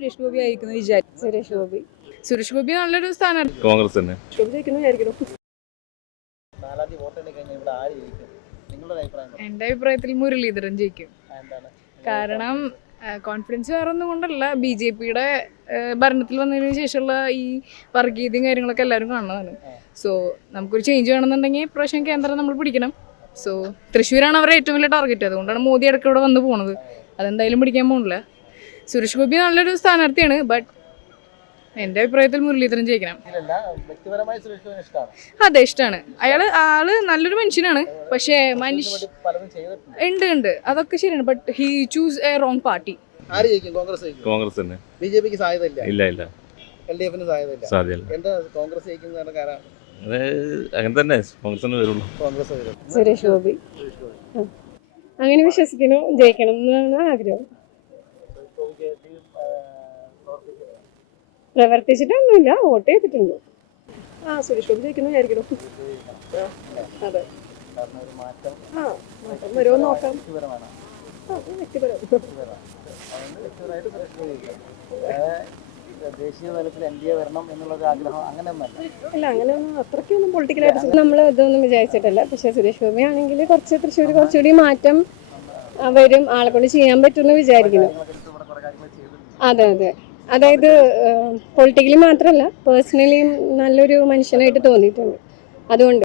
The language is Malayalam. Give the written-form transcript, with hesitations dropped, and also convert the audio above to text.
സുരേഷ് ഗോപി ആയിരിക്കുന്നു വിചാരിച്ചു. സുരേഷ് ഗോപി നല്ലൊരു സ്ഥാനാർത്ഥി. കോൺഗ്രസ് തന്നെ. എന്റെ അഭിപ്രായത്തിൽ മുരളീധരൻ ജയിക്കും. കാരണം കോൺഫിഡൻസ് വേറെ ഒന്നും കൊണ്ടല്ല, BJP-യുടെ ഭരണത്തിൽ വന്നതിന് ശേഷമുള്ള ഈ വർഗീയതയും കാര്യങ്ങളൊക്കെ എല്ലാവരും കാണുന്നതാണ്. സോ നമുക്കൊരു ചേഞ്ച് വേണമെന്നുണ്ടെങ്കിൽ ഇപ്രാവശ്യം കേന്ദ്രം നമ്മൾ പിടിക്കണം. സോ തൃശ്ശൂരാണ് അവരുടെ ഏറ്റവും വലിയ ടാർഗറ്റ്. അതുകൊണ്ടാണ് മോദി ഇടയ്ക്ക് ഇവിടെ വന്ന് പോകുന്നത്. അതെന്തായാലും പിടിക്കാൻ പോകുന്നില്ല. സുരേഷ് ഗോപി നല്ലൊരു സ്ഥാനാർത്ഥിയാണ്. ബട്ട് എൻ്റെ അഭിപ്രായത്തിൽ മുരളീധരൻ ജയിക്കണം. അതെ, ഇഷ്ടമാണ്. ആള് നല്ലൊരു മനുഷ്യനാണ്. പക്ഷേ ഉണ്ട് അതൊക്കെ ശരിയാണ്. But he choose A wrong party. Congress തന്നെ. ബിജെപിക്ക് സാധ്യതയില്ല. ഇല്ല. LDF-ന് സാധ്യതയില്ല. എന്താ കോൺഗ്രസ് ജയിക്കുന്ന കാരണം? അങ്ങനെ തന്നെ കോൺഗ്രസ് തന്നെ വരുള്ളൂ. കോൺഗ്രസ് വരും. സുരേഷ് ഗോപി അങ്ങനെ വിശ്വസിക്കുന്നു. ജയിക്കണം എന്നാണ് ആഗ്രഹം. പ്രവർത്തിച്ചിട്ടൊന്നുമില്ല, വോട്ട് ചെയ്തിട്ടുണ്ട്. സുരേഷ് ഗോപി ജയിക്കുന്നു വിചാരിക്കണം. അതെ, മാറ്റം വരുമോ നോക്കാം. ദേശീയ തലത്തിൽ NDA വരണം എന്നുള്ളൊരു ആഗ്രഹം അല്ല, അങ്ങനെയൊന്നും അത്രയ്ക്കൊന്നും പൊളിറ്റിക്കലായിട്ട് നമ്മൾ ഇതൊന്നും വിചാരിച്ചിട്ടില്ല. പക്ഷെ സുരേഷ് ഗോപി ആണെങ്കിൽ തൃശ്ശൂർ കുറച്ചുകൂടി മാറ്റം വരും, ആളെ കൊണ്ട് ചെയ്യാൻ പറ്റുമെന്ന് വിചാരിക്കുന്നു. അതെ, അതായത് പൊളിറ്റിക്കലി മാത്രമല്ല, പേഴ്സണലിയും നല്ലൊരു മനുഷ്യനായിട്ട് തോന്നിയിട്ടുണ്ട്. അതുകൊണ്ട്